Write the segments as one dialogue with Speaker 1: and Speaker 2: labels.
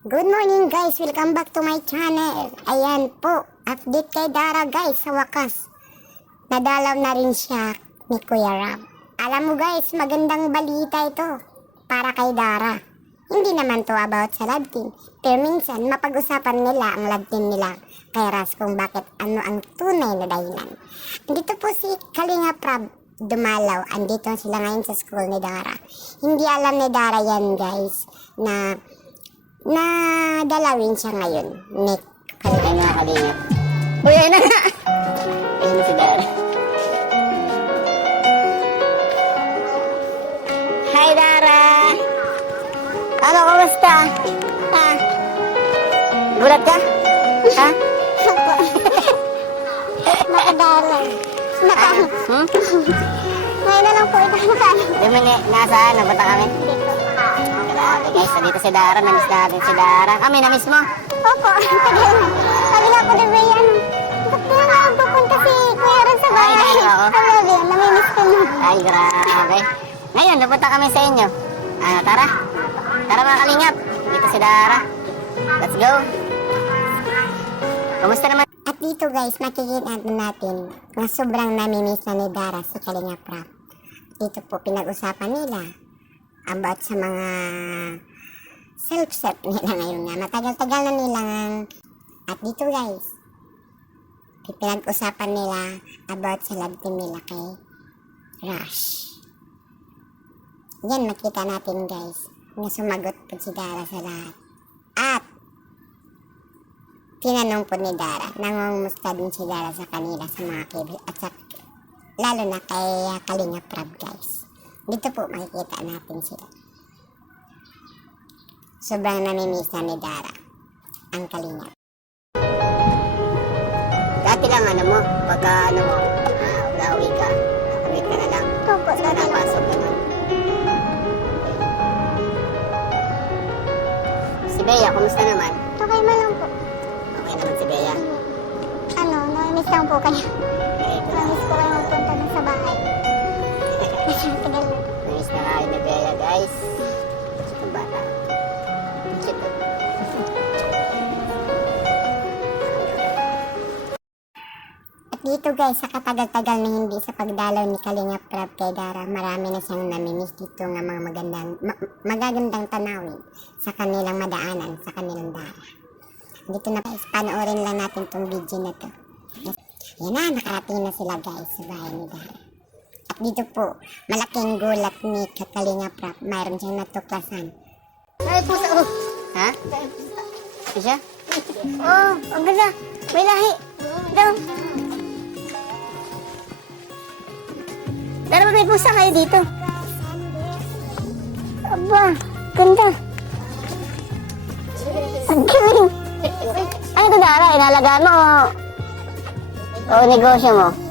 Speaker 1: Good morning guys! Welcome back to my channel. Ayan po, update kay Dara guys sa wakas. Nadalaw na rin siya ni Kuya Ram. Alam mo guys, magandang balita ito para kay Dara. Hindi naman to about sa love team. Pero minsan, mapag-usapan nila ang love team nila kay Ras kung bakit ano ang tunay na dahilan. Andito po si Kalinga Prab dumalaw. Andito sila ngayon sa school ni Dara. Hindi alam ni Dara yan guys na na dalawin siya ngayon. Nick.
Speaker 2: Ay nga, kalingap. Uy, ayun na nga! Ayun na si Dara. Hi, Dara! Ano, kamusta? Ha? Gulat ka? Ha?
Speaker 1: Nakadalaw. Naka,
Speaker 2: Hmm?
Speaker 1: ngayon na lang po ito nakaalam.
Speaker 2: Di mo ni, nasaan? Napunta kami? Grabe guys, nandito si Dara. Namiss natin si Dara. Kami, namiss mo?
Speaker 1: Opo, tagal na. Sabi nga po na yan. Ba't kaya nga ang pupunta si Kuya Ron sa bahay?
Speaker 2: Ay, oo.
Speaker 1: Sabi, namimiss ko na.
Speaker 2: Ay, grabe. Ngayon, napunta kami sa inyo. Ano, tara. Tara mga kalingap. Dito si Dara. Let's go. Kamusta naman?
Speaker 1: At dito guys, makikita natin na sobrang namimiss na ni Dara si Kalinga Prap. Dito po pinag-usapan nila about sa mga self-set nila ngayon nga. Matagal-tagal na nilang at dito guys, pinag-usapan nila about sa love team nila kay Rush. Yan makita natin guys na sumagot po si Dara sa lahat. At tinanong po ni Dara, nangungumusta din si Dara sa kanila sa mga kaibigan at sa, lalo na kay uh, Kalinga Prab guys. Dito po makikita natin sila. Sobrang namimiss na ni Dara ang Kalinga.
Speaker 2: Dati lang ano mo, pagka ano mo, uwi ka, nakabit ka na lang.
Speaker 1: Opo,
Speaker 2: Sa napasok ka na. Si Bea, kumusta naman?
Speaker 1: Okay man lang po.
Speaker 2: Okay naman si Bea.
Speaker 1: Ano, namimiss lang po kayo.
Speaker 2: Guys. Oh.
Speaker 1: At dito guys, sa katagal-tagal na hindi sa pagdalaw ni Kalinga Prab kay Dara, marami na siyang namimiss dito ng mga magandang, ma- magagandang tanawin sa kanilang madaanan, sa kanilang Dara. Dito na guys, panoorin lang natin tong video na to. Yan na, nakarating na sila guys sa bahay ni Dara. Dito po, malaking gulat ni Kalinga Prab, mayroon siyang natuklasan.
Speaker 2: Ay, pusa, oh. Ha? Ito siya? Oh, ang ganda. May lahi. Daw. Dara may pusa kayo dito?
Speaker 1: Aba, ganda. Ang galing.
Speaker 2: Ano ito, Dara? Inalagaan mo o... O negosyo mo?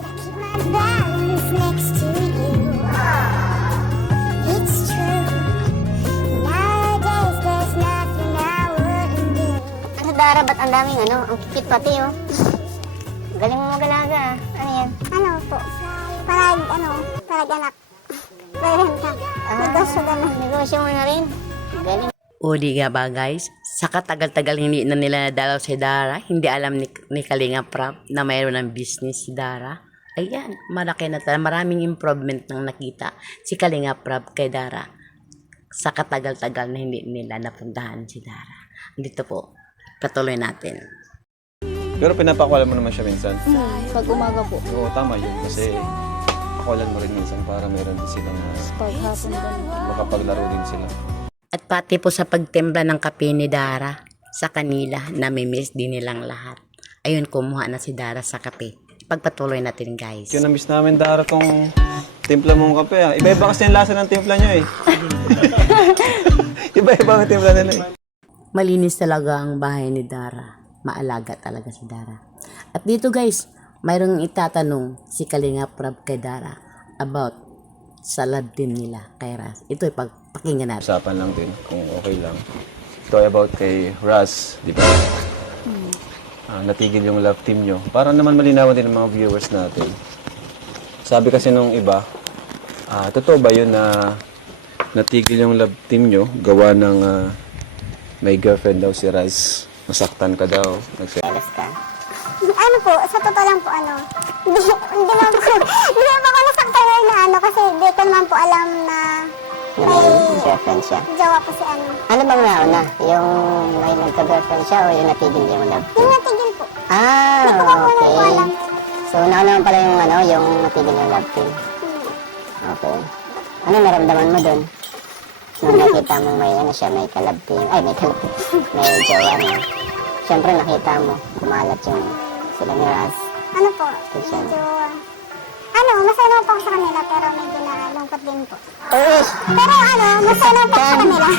Speaker 2: Dara? Ba't ang daming ano? Ang kikit pati, oh. Galing mo magalaga. ah. Ano yan?
Speaker 1: Ano po? Parag, ano, parag anak. Parenta. Negosyo ganun.
Speaker 2: Negosyo mo na rin. Galing.
Speaker 3: O di nga ba guys, sa katagal-tagal hindi na nila nadalaw si Dara, hindi alam ni, ni Kalinga Prab na mayroon ng business si Dara. Ayan, malaki na talaga, maraming improvement nang nakita si Kalinga Prab kay Dara. Sa katagal-tagal na hindi nila napuntahan si Dara. Dito po, patuloy natin.
Speaker 4: Pero pinapakawalan mo naman siya minsan.
Speaker 5: Pag umaga po,
Speaker 4: Oo, tama yun. Kasi pakawalan mo rin minsan para meron din silang uh,
Speaker 5: pag hapon ganun.
Speaker 4: makapaglaro din sila.
Speaker 3: At pati po sa pagtimpla ng kape ni Dara sa kanila, namimiss din nilang lahat. Ayun, kumuha na si Dara sa kape. Pagpatuloy natin guys.
Speaker 4: Kaya na-miss namin Dara tong timpla mong kape ah. Iba-iba kasi ang lasa ng timpla nyo eh. Iba-iba ang timpla nila eh.
Speaker 3: Malinis talaga ang bahay ni Dara. Maalaga talaga si Dara. At dito guys, mayroong itatanong si Kalinga Prab kay Dara about sa love team nila kay Ras. Ito ay pagpakinggan natin.
Speaker 4: Usapan lang din kung okay lang. Ito ay about kay Raz, di ba? Ah, natigil yung love team nyo. Para naman malinawan din ng mga viewers natin. Sabi kasi nung iba, ah, totoo ba yun na natigil yung love team nyo gawa ng ah, may girlfriend daw si Raz. Nasaktan ka daw. Nagse-
Speaker 2: Jealous ka.
Speaker 1: Ano po, sa totoo lang po, ano, hindi, hindi naman po, hindi naman po ako nasaktan ngayon na ano, kasi di ko naman po alam na may
Speaker 2: girlfriend siya.
Speaker 1: jowa po si ano.
Speaker 2: Ano bang nauna? Yung may nagka-girlfriend siya o yung natigil yung love team?
Speaker 1: Yung natigil po.
Speaker 2: Ah,
Speaker 1: Hindi ko
Speaker 2: okay.
Speaker 1: alam.
Speaker 2: So, nauna pala yung ano, yung natigil yung love team. Okay. Ano naramdaman mo dun? Nung nakita mo may ano siya, may kalab team. Ay, may kalab team. May jowa mo. Siyempre nakita mo, kumalat yung sila ni Raz.
Speaker 1: Ano po, medyo, ano, masaya naman po ako sa kanila, pero medyo nalungkot din po.
Speaker 2: Uy!
Speaker 1: Pero ano, masaya naman po ako sa kanila.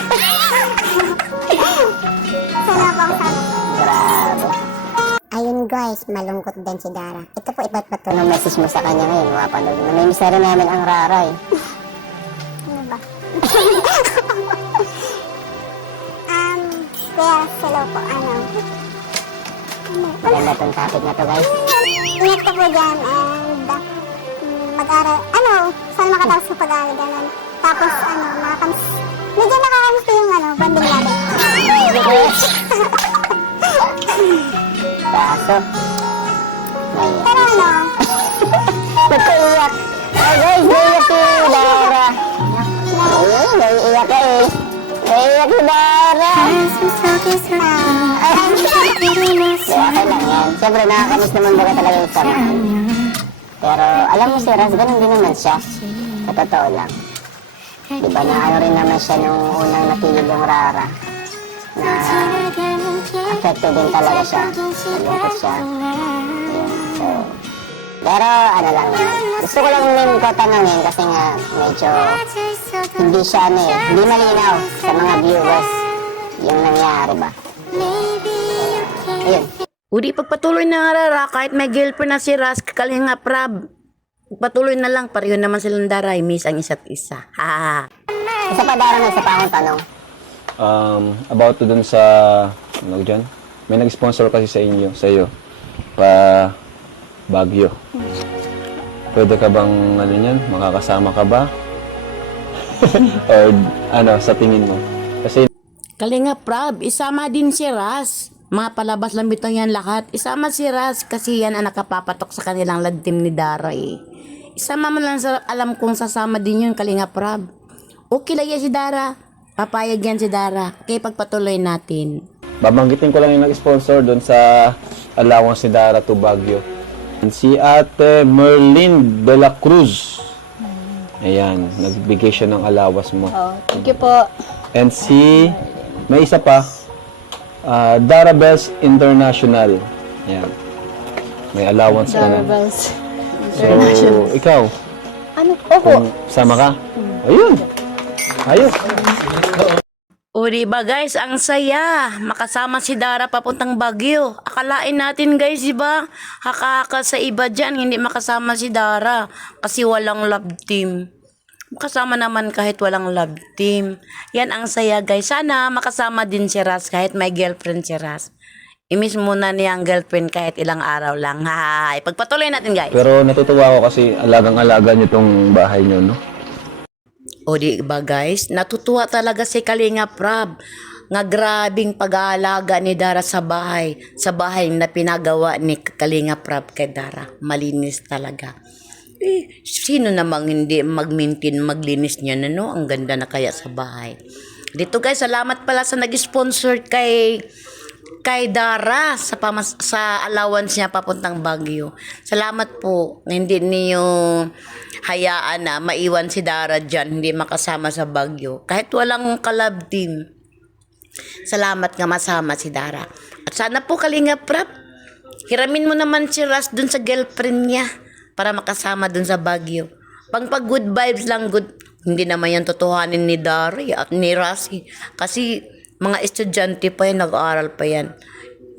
Speaker 1: masaya naman po ako sa kanila.
Speaker 2: Grabe.
Speaker 1: Ayun guys, malungkot din si Dara. Ito po, iba't ba't
Speaker 2: Anong message mo sa kanya ngayon? Mapanood mo. Namimiss na rin namin ang raray.
Speaker 1: Um, kuya, hello po, ano.
Speaker 2: Maganda tong topic na to guys.
Speaker 1: Ingat ka po dyan and uh, mag-aral, ano, saan makatapos sa pag-aaral ganun. Tapos, ano, makakams, medyo nakakamiss ko yung, ano, banding natin.
Speaker 2: Kaso,
Speaker 1: Pero ano,
Speaker 2: Nagkaiyak. Ay guys, naiyak si Dara. Ay, naiiyak ka eh. Naiiyak si Dara. Kaya okay lang yan. Siyempre, nakakamiss naman baga talaga yung samahan. Pero alam mo si Raz, ganun din naman siya. Sa totoo lang. Diba na ano rin naman siya nung unang natigil yung Rara. Na affected din talaga siya. Nalungkot siya. Yun. Pero ano lang. Gusto ko lang din ko tanongin kasi nga medyo hindi siya ano eh. Hindi malinaw sa mga viewers yung nangyari ba. Ayun.
Speaker 3: Udi, pagpatuloy na nga rara, kahit may girlfriend na si Ras, kakalinga prab. Patuloy na lang, pareho naman silang daray, miss ang isa't isa. Ha!
Speaker 2: Isa pa dara na isa pa akong tanong.
Speaker 4: Um, about to dun sa, ano dyan? May nag-sponsor kasi sa inyo, sa iyo, pa Baguio. Pwede ka bang, ano yan, makakasama ka ba? Or, ano, sa tingin mo? Kasi,
Speaker 3: Kalinga prab, isama din si Ras. Mga palabas lang bito yan lahat. Isama si Ras kasi yan ang nakapapatok sa kanilang lantim ni Dara eh. Isama mo lang sa alam kong sasama din yun, Kalinga prab. Okay lang yan si Dara. Papayag yan si Dara. Kaya pagpatuloy natin.
Speaker 4: babanggitin ko lang yung nag-sponsor doon sa allowance ni Dara to Baguio. Si Ate Merlin de la Cruz. Ayan, nagbigay siya ng allowance mo.
Speaker 5: Oh, thank you po.
Speaker 4: And si, may isa pa, ah, Dara Bells International. Ayan. May allowance ka na.
Speaker 5: Darabas.
Speaker 4: So, ikaw,
Speaker 5: Ano? Opo.
Speaker 4: kung sama ka, ayun. Ayos.
Speaker 3: O ba guys, ang saya. Makasama si Dara papuntang Baguio. Akalain natin guys, di ba? Hakaka sa iba dyan, hindi makasama si Dara. Kasi walang love team. Makasama naman kahit walang love team. Yan ang saya guys. Sana makasama din si Ras kahit may girlfriend si Ras. Imis muna niya ang girlfriend kahit ilang araw lang. Hay, pagpatuloy natin guys.
Speaker 4: Pero natutuwa ako kasi alagang-alaga niyo tong bahay niyo, no?
Speaker 3: O di ba guys, natutuwa talaga si Kalinga Prab nga grabing pag-aalaga ni Dara sa bahay, sa bahay na pinagawa ni Kalinga Prab kay Dara. Malinis talaga. Eh, sino namang hindi mag-maintain, maglinis niya na no? Ang ganda na kaya sa bahay. Dito guys, salamat pala sa nag-sponsor kay kay Dara sa pamas sa allowance niya papuntang Baguio. Salamat po. Hindi niyo hayaan na maiwan si Dara diyan, hindi makasama sa Baguio. Kahit walang kalab team. Salamat nga masama si Dara. At sana po Kalinga Prap, hiramin mo naman si Ras dun sa girlfriend niya para makasama dun sa Baguio. Pang pag good vibes lang, good. Hindi naman yan totohanin ni Dari at ni Rasi. Kasi mga estudyante pa yan, nag-aaral pa yan.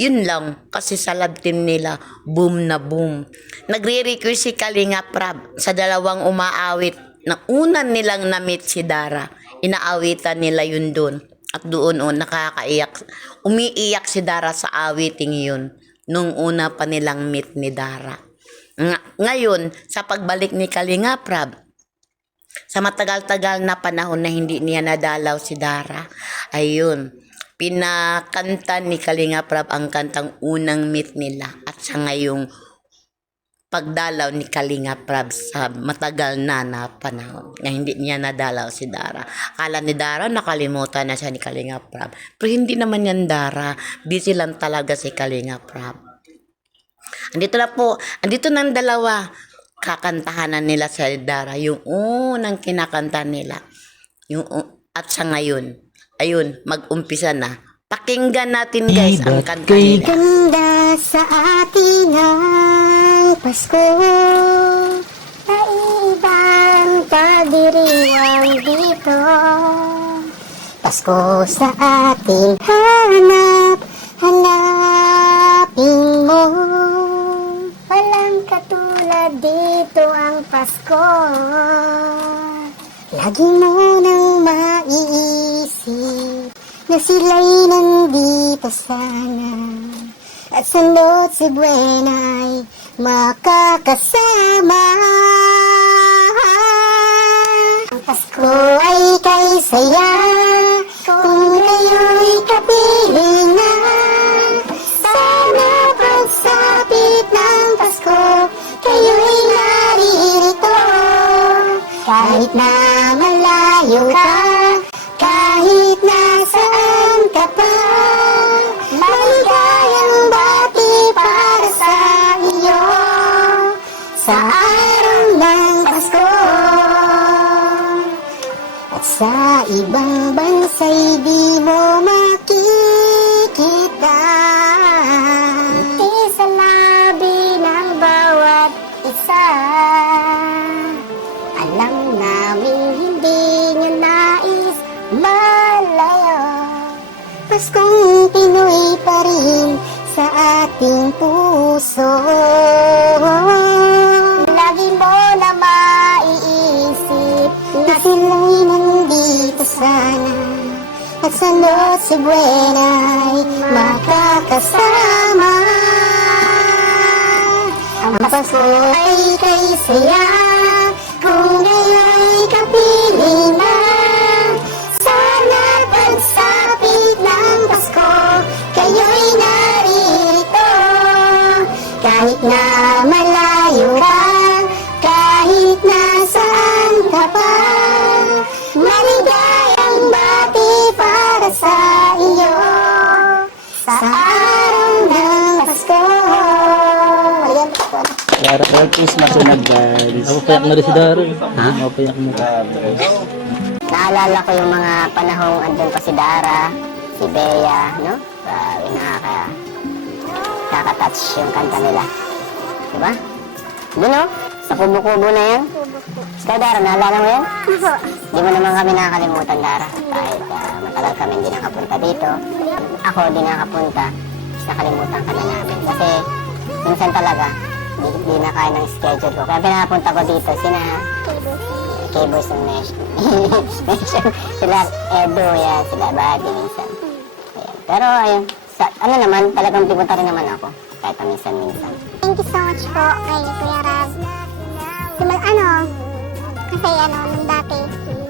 Speaker 3: Yun lang, kasi sa lab team nila, boom na boom. Nagre-request si Kalinga Prab sa dalawang umaawit na una nilang na-meet si Dara. Inaawitan nila yun doon. At doon oh, nakakaiyak. Umiiyak si Dara sa awiting yun. Nung una pa nilang meet ni Dara. Nga- ngayon, sa pagbalik ni Kalinga Prab, sa matagal-tagal na panahon na hindi niya nadalaw si Dara, ayun, pinakanta ni Kalinga Prab ang kantang unang meet nila at sa ngayong pagdalaw ni Kalinga Prab sa matagal na na panahon na hindi niya nadalaw si Dara. Akala ni Dara nakalimutan na siya ni Kalinga Prab. Pero hindi naman yan Dara. Busy lang talaga si Kalinga Prab. Andito na po, andito na ang dalawa. Kakantahan na nila sa Dara yung unang kinakanta nila. Yung, at sa ngayon, ayun, mag-umpisa na. Pakinggan natin guys ang kanta nila.
Speaker 1: Ganda sa ating ang Pasko Naibang pagdiriwang dito Pasko sa ating hanap Hanapin mo dito ang Pasko. Lagi mo nang maiisip na sila'y nandito sana. At sa Noche Buena ay makakasama. Ang Pasko ay kay saya. Kung kayo'y Kahit na malayo ka, namin hindi nyo nais malayo Paskong Pinoy pa rin sa ating puso. Lagi mo na maiisip na sila'y nandito sana. At sa Noche Buena ay makakasama. Ang Pasko ay kay saya
Speaker 6: Merry Christmas in advance. Napapayak na rin si Daro. Ha? Napapayak mo.
Speaker 2: Naalala ko yung mga panahong andun pa si Dara, si Bea, no? Grabe, nakaka... Nakaka-touch yung kanta nila. Diba? Doon, no? Sa kubo-kubo na yan. Ikaw, Dara, naalala mo yan? Di mo naman kami nakakalimutan, Dara. Kahit ah, matagal kami hindi nakapunta dito. Ako, di nakapunta. Nakalimutan ka na namin. Kasi, minsan talaga, di, di na kaya ng schedule ko. Kaya pinapunta ko dito, sina and Mesh. Mention. sila Edo, yan, sila Buddy minsan. Pero ayun, sa, ano naman, talagang pipunta rin naman ako. Kahit minsan-minsan.
Speaker 1: Thank you so much po kay Kuya Rab. Simal, ano, kasi ano, nung dati,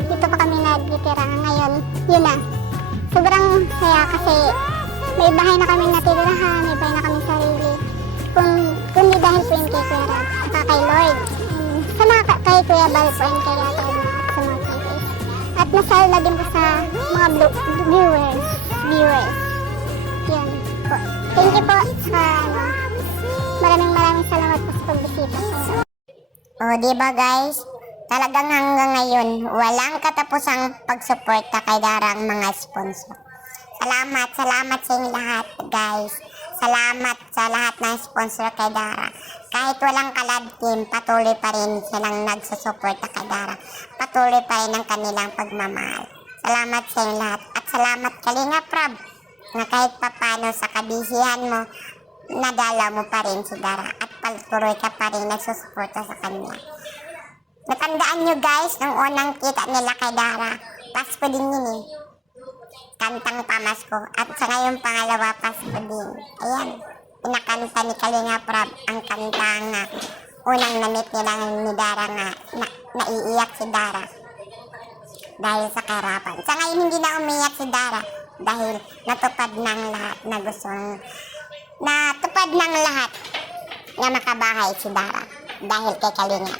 Speaker 1: dito pa kami nagtitira. Ngayon, yun na. Sobrang saya kasi may bahay na kami natitirahan, may bahay na kami sarili. Kung, kung di dahil po yun kay Kuya Rab, saka kay Lord. mm, Sa mga ka- kay Kuya Bal po yun kay Ate sa mga kaibigan. At nasala din po sa mga blu- viewers. Viewers. Yun po. Thank you po sa ano, maraming maraming salamat po sa pagbisita. O, di ba guys? Talagang hanggang ngayon, walang katapusang pagsuporta kay Darang mga sponsor. Salamat, salamat sa inyo lahat, guys. Salamat sa lahat ng sponsor kay Dara. Kahit walang kalad team, patuloy pa rin silang nagsusuporta kay Dara. Patuloy pa rin ang kanilang pagmamahal. Salamat sa inyo lahat. At salamat Kalinga Prab na kahit papano sa kabisihan mo, nadala mo pa rin si Dara at patuloy ka pa rin nagsusuporta sa kanya. Natandaan nyo guys, nung unang kita nila kay Dara, Pasko din yun eh. Kantang pamasko. At sa ngayon pangalawa, Pasko din. Ayan, pinakanta ni Kalinga Prab ang kantang nga unang namit nila ni Dara nga na, naiiyak si Dara dahil sa kahirapan. Sa ngayon hindi na umiyak si Dara dahil natupad ng lahat na gusto natupad ng lahat na makabahay si Dara dahil kay Kalinga.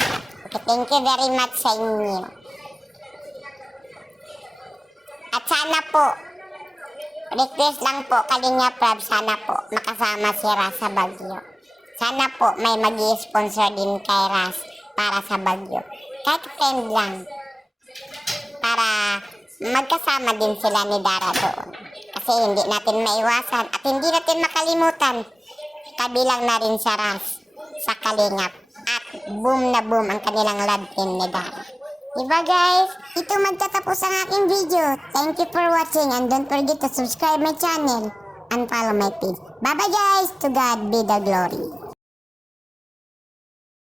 Speaker 1: Okay, thank you very much sa inyo. At sana po, request lang po Kalinga Prab, sana po makasama si Ras sa Bagyo. Sana po may mag sponsor din kay Ras para sa Bagyo. Kahit friend lang. Para magkasama din sila ni Dara doon. Kasi hindi natin maiwasan at hindi natin makalimutan. Kabilang na rin sa Ras sa Kalingap. At boom na boom ang kanilang love team ni Dara. Diba guys? Ito magtatapos ang aking video. Thank you for watching and don't forget to subscribe my channel and follow my page. Bye bye guys! To God be the glory.